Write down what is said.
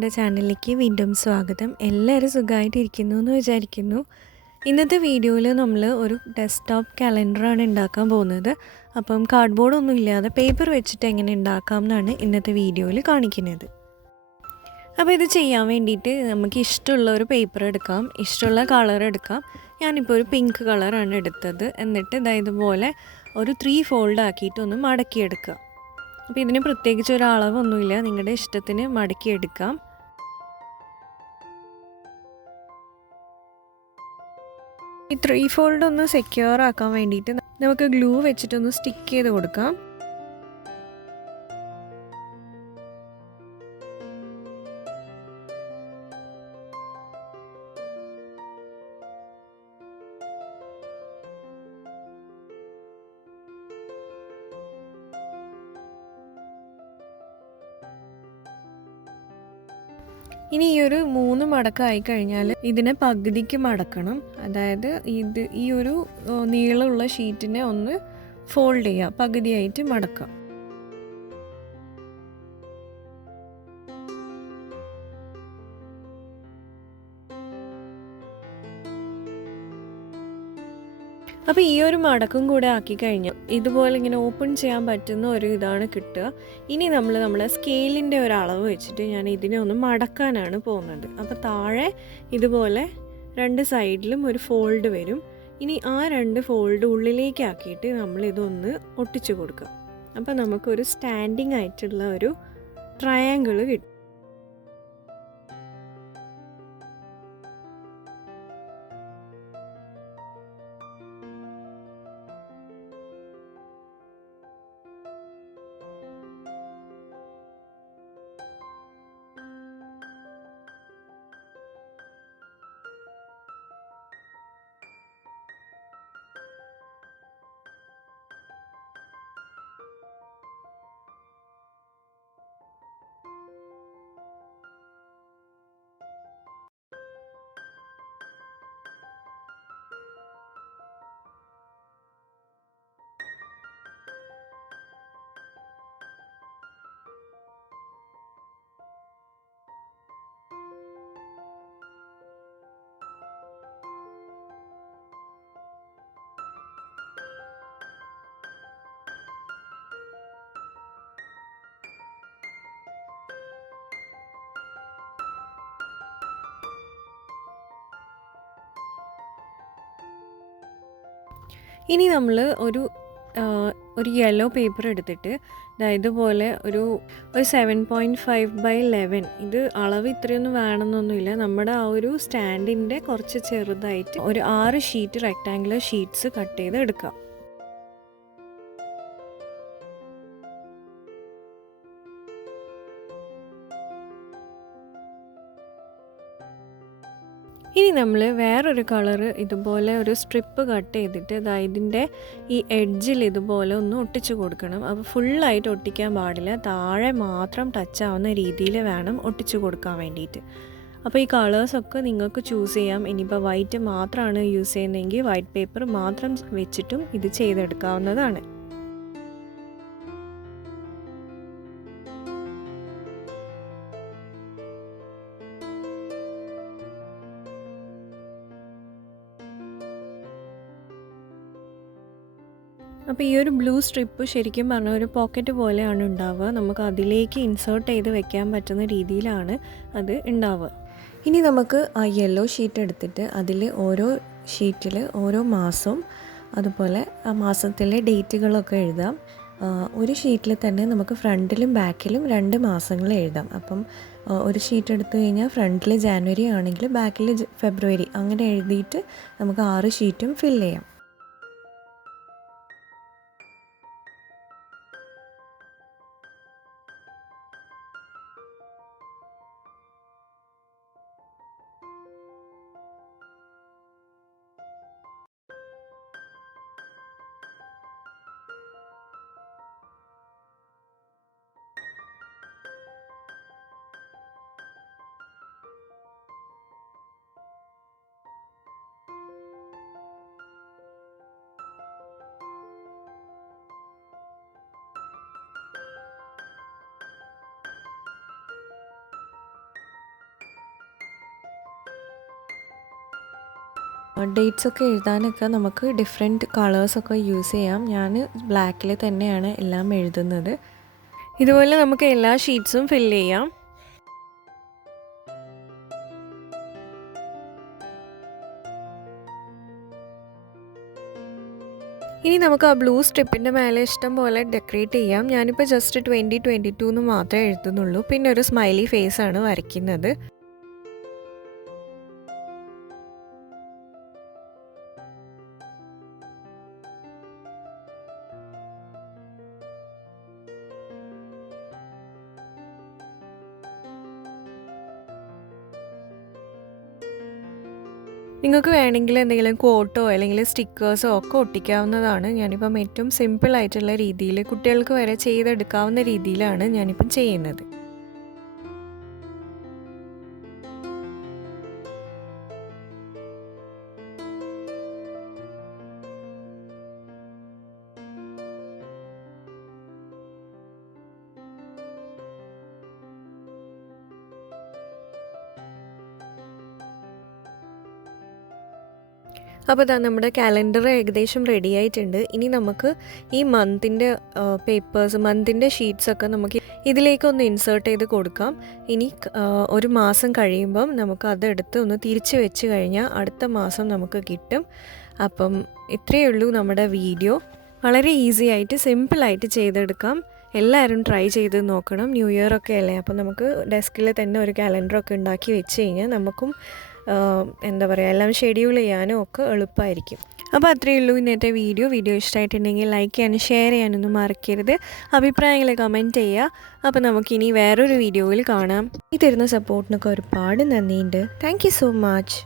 നമ്മുടെ ചാനലിലേക്ക് വീണ്ടും സ്വാഗതം. എല്ലാവരും സുഖമായിട്ടിരിക്കുന്നു എന്ന് വിചാരിക്കുന്നു. ഇന്നത്തെ വീഡിയോയിൽ നമ്മൾ ഒരു ഡെസ്ക്ടോപ്പ് കലണ്ടറാണ് ഉണ്ടാക്കാൻ പോകുന്നത്. അപ്പം കാർഡ്ബോർഡൊന്നും ഇല്ലാതെ പേപ്പർ വെച്ചിട്ട് എങ്ങനെ ഉണ്ടാക്കാം എന്നാണ് ഇന്നത്തെ വീഡിയോയിൽ കാണിക്കുന്നത്. അപ്പോൾ ഇത് ചെയ്യാൻ വേണ്ടിയിട്ട് നമുക്ക് ഇഷ്ടമുള്ള ഒരു പേപ്പർ എടുക്കാം, ഇഷ്ടമുള്ള കളർ എടുക്കാം. ഞാനിപ്പോൾ ഒരു പിങ്ക് കളറാണ് എടുത്തത്. എന്നിട്ട് ഇതുപോലെ ഒരു 3 ഫോൾഡ് ആക്കിയിട്ട് ഒന്ന് മടക്കിയെടുക്കുക. അപ്പോൾ ഇതിന് പ്രത്യേകിച്ച് ഒരു അളവൊന്നുമില്ല, നിങ്ങളുടെ ഇഷ്ടത്തിന് മടക്കിയെടുക്കാം. ഈ 3 ഫോൾഡ് ഒന്ന് സെക്യൂർ ആക്കാൻ വേണ്ടിയിട്ട് നമുക്ക് ഗ്ലൂ വെച്ചിട്ടൊന്ന് സ്റ്റിക്ക് ചെയ്ത് കൊടുക്കാം. ഇനി ഈ ഒരു 3 മടക്കായി കഴിഞ്ഞാൽ ഇതിനെ പകുതിക്ക് മടക്കണം. അതായത് ഈ ഒരു നീളമുള്ള ഷീറ്റിനെ ഒന്ന് ഫോൾഡ് ചെയ്യുക, പകുതിയായിട്ട് മടക്കുക. അപ്പോൾ ഈ ഒരു മടക്കും കൂടെ ആക്കി കഴിഞ്ഞാൽ ഇതുപോലെ ഇങ്ങനെ ഓപ്പൺ ചെയ്യാൻ പറ്റുന്ന ഒരു ഇതാണ് കിട്ടുക. ഇനി നമ്മളെ സ്കെയിലിൻ്റെ ഒരു അളവ് വെച്ചിട്ട് ഞാൻ ഇതിനെ ഒന്ന് മടക്കാനാണ് പോകുന്നത്. അപ്പോൾ താഴെ ഇതുപോലെ 2 സൈഡിലും ഒരു ഫോൾഡ് വരും. ഇനി ആ 2 ഫോൾഡ് ഉള്ളിലേക്ക് ആക്കിയിട്ട് നമ്മളിതൊന്ന് ഒട്ടിച്ചു കൊടുക്കുക. അപ്പോൾ നമുക്കൊരു സ്റ്റാൻഡിങ് ആയിട്ടുള്ള ഒരു ട്രയാങ്കിൾ കിട്ടും. ഇനി നമ്മൾ ഒരു യെല്ലോ പേപ്പർ എടുത്തിട്ട് ഇതുപോലെ ഒരു 7.5/11, ഇത് അളവ് ഇത്രയൊന്നും വേണമെന്നൊന്നുമില്ല. നമ്മുടെ ആ ഒരു സ്റ്റാൻഡിൻ്റെ കുറച്ച് ചെറുതായിട്ട് ഒരു 6 ഷീറ്റ് റെക്ടാങ്കുലർ ഷീറ്റ്സ് കട്ട് ചെയ്ത് എടുക്കാം. ഇനി നമ്മൾ വേറൊരു കളറ് ഇതുപോലെ ഒരു സ്ട്രിപ്പ് കട്ട് ചെയ്തിട്ട് ഇതിൻ്റെ ഈ എഡ്ജിൽ ഇതുപോലെ ഒന്ന് ഒട്ടിച്ചു കൊടുക്കണം. അപ്പോൾ ഫുള്ളായിട്ട് ഒട്ടിക്കാൻ പാടില്ല, താഴെ മാത്രം ടച്ച് ആവുന്ന രീതിയിൽ വേണം ഒട്ടിച്ചു കൊടുക്കാൻ വേണ്ടിയിട്ട്. അപ്പോൾ ഈ കളേഴ്സൊക്കെ നിങ്ങൾക്ക് ചൂസ് ചെയ്യാം. ഇനിയിപ്പോൾ വൈറ്റ് മാത്രമാണ് യൂസ് ചെയ്യുന്നതെങ്കിൽ വൈറ്റ് പേപ്പർ മാത്രം വെച്ചിട്ടും ഇത് ചെയ്തെടുക്കാവുന്നതാണ്. അപ്പോൾ ഈ ഒരു ബ്ലൂ സ്ട്രിപ്പ് ശരിക്കും പറഞ്ഞാൽ ഒരു പോക്കറ്റ് പോലെയാണ് ഉണ്ടാവുക. നമുക്ക് അതിലേക്ക് ഇൻസേർട്ട് ചെയ്ത് വെക്കാൻ പറ്റുന്ന രീതിയിലാണ് അത് ഉണ്ടാവുക. ഇനി നമുക്ക് ആ യെല്ലോ ഷീറ്റ് എടുത്തിട്ട് അതിൽ ഓരോ ഷീറ്റിൽ ഓരോ മാസവും അതുപോലെ ആ മാസത്തിലെ ഡേറ്റുകളൊക്കെ എഴുതാം. ഒരു ഷീറ്റിൽ തന്നെ നമുക്ക് ഫ്രണ്ടിലും ബാക്കിലും 2 മാസങ്ങൾ എഴുതാം. അപ്പം ഒരു ഷീറ്റ് എടുത്തു കഴിഞ്ഞാൽ ഫ്രണ്ടിൽ ജാനുവരി ആണെങ്കിൽ ബാക്കിൽ ഫെബ്രുവരി, അങ്ങനെ എഴുതിയിട്ട് നമുക്ക് 6 ഷീറ്റും ഫില്ല് ചെയ്യാം. ഡേറ്റ്സൊക്കെ എഴുതാനൊക്കെ നമുക്ക് ഡിഫറെൻറ്റ് കളേഴ്സൊക്കെ യൂസ് ചെയ്യാം. ഞാൻ ബ്ലാക്കിൽ തന്നെയാണ് എല്ലാം എഴുതുന്നത്. ഇതുപോലെ നമുക്ക് എല്ലാ ഷീറ്റ്സും ഫില്ല് ചെയ്യാം. ഇനി നമുക്ക് ആ ബ്ലൂ സ്ട്രിപ്പിൻ്റെ മേലെ ഇഷ്ടം പോലെ ഡെക്കറേറ്റ് ചെയ്യാം. ഞാനിപ്പോൾ ജസ്റ്റ് 2022 എന്ന് മാത്രമേ എഴുതുന്നുള്ളൂ. പിന്നെ ഒരു സ്മൈലി ഫേസാണ് വരയ്ക്കുന്നത്. നിങ്ങൾക്ക് വേണമെങ്കിൽ എന്തെങ്കിലും കോട്ടോ അല്ലെങ്കിൽ സ്റ്റിക്കേഴ്സോ ഒക്കെ ഒട്ടിക്കാവുന്നതാണ്. ഞാനിപ്പം ഏറ്റവും സിമ്പിളായിട്ടുള്ള രീതിയിൽ കുട്ടികൾക്ക് വരെ ചെയ്തെടുക്കാവുന്ന രീതിയിലാണ് ഞാനിപ്പം ചെയ്യുന്നത്. അപ്പോൾ ഇതാ നമ്മുടെ കാലണ്ടർ ഏകദേശം റെഡി ആയിട്ടുണ്ട്. ഇനി നമുക്ക് ഈ മന്തിൻ്റെ മന്തിൻ്റെ ഷീറ്റ്സൊക്കെ നമുക്ക് ഇതിലേക്കൊന്ന് ഇൻസേർട്ട് ചെയ്ത് കൊടുക്കാം. ഇനി ഒരു മാസം കഴിയുമ്പം നമുക്ക് അതെടുത്ത് ഒന്ന് തിരിച്ച് വെച്ച് കഴിഞ്ഞാൽ അടുത്ത മാസം നമുക്ക് കിട്ടും. അപ്പം ഇത്രയേ ഉള്ളൂ നമ്മുടെ വീഡിയോ. വളരെ ഈസി ആയിട്ട് സിമ്പിളായിട്ട് ചെയ്തെടുക്കാം. എല്ലാവരും ട്രൈ ചെയ്ത് നോക്കണം. ന്യൂ ഇയർ ഒക്കെ അല്ലേ, അപ്പം നമുക്ക് ഡെസ്കിൽ തന്നെ ഒരു കാലണ്ടറൊക്കെ ഉണ്ടാക്കി വെച്ച് കഴിഞ്ഞാൽ നമുക്കും എന്താ പറയുക, എല്ലാം ഷെഡ്യൂൾ ചെയ്യാനും ഒക്കെ എളുപ്പമായിരിക്കും. അപ്പോൾ അത്രയേ ഉള്ളൂ ഇന്നത്തെ വീഡിയോ ഇഷ്ടമായിട്ടുണ്ടെങ്കിൽ ലൈക്ക് ചെയ്യാനും ഷെയർ ചെയ്യാനൊന്നും മറക്കരുത്. അഭിപ്രായങ്ങൾ കമൻറ്റ് ചെയ്യുക. അപ്പോൾ നമുക്കിനി വേറൊരു വീഡിയോയിൽ കാണാം. ഈ തരുന്ന സപ്പോർട്ടിനൊക്കെ ഒരുപാട് നന്ദിയുണ്ട്. Thank you so much.